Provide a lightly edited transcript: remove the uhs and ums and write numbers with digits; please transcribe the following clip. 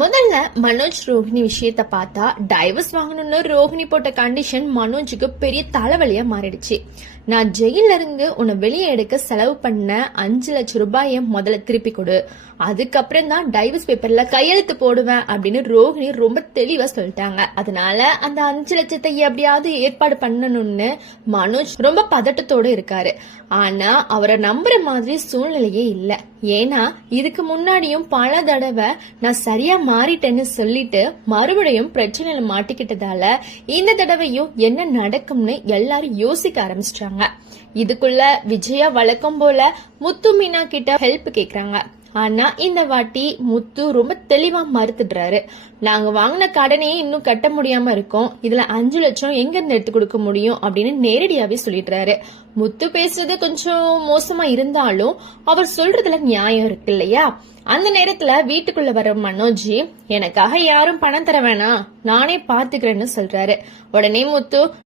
முதல்ல மனோஜ் ரோஹிணி விஷயத்த பார்த்தா டைவர்ஸ் வாங்கணும்னு ரோஹிணி போட்ட கண்டிஷன் மனோஜுக்கு பெரிய தலைவலியா மாறிடுச்சு. நான் ஜெயில இருந்து உன்னை வெளியே எடுக்க செலவு பண்ண 5 லட்சம் ரூபாய முதல்ல திருப்பி கொடு, அதுக்கப்புறம் தான் டைவர்ஸ் பேப்பர்ல கையெழுத்து போடுவேன் அப்படின்னு ரோஹிணி ரொம்ப தெளிவா சொல்லிட்டாங்க. அதனால அந்த 5 லட்சத்தை எப்படியாவது ஏற்பாடு பண்ணணும்னு மனோஜ் ரொம்ப பதட்டத்தோட இருக்காரு. ஆனா அவரை நம்புற மாதிரி சூழ்நிலையே இல்ல. ஏன்னா இதுக்கு முன்னாடியும் பல தடவை நான் சரியா மாறிட்டேன்னு சொல்லிட்டு மறுபடியும் பிரச்சனையில மாட்டிக்கிட்டதால இந்த தடவையும் என்ன நடக்கும்னு எல்லாரும் யோசிக்க ஆரம்பிச்சிட்டாங்க. இதுக்குள்ள விஜயா வழக்கம் போல முத்து மீனா கிட்ட ஹெல்ப் கேக்குறாங்க. ஆனா இந்த வாட்டி முத்து ரொம்ப தெளிவா மறுத்துடுறாரு. நாங்க வாங்கின கடனையே இன்னும் கட்ட முடியாம இருக்கோம், இதுல 5 லட்சம் எங்க இருந்து எடுத்து கொடுக்க முடியும் அப்படின்னு நேரடியாவே சொல்லிடுறாரு. முத்து பேசுறது கொஞ்சம் மோசமா இருந்தாலும் அவர் சொல்றதுல நியாயம் இருக்கு இல்லையா? அந்த நேரத்துல வீட்டுக்குள்ள வர மனோஜ், எனக்காக யாரும் பணம் தர வேணாம், நானே பாத்துக்கிறேன்னு சொல்றாரு. உடனே முத்து,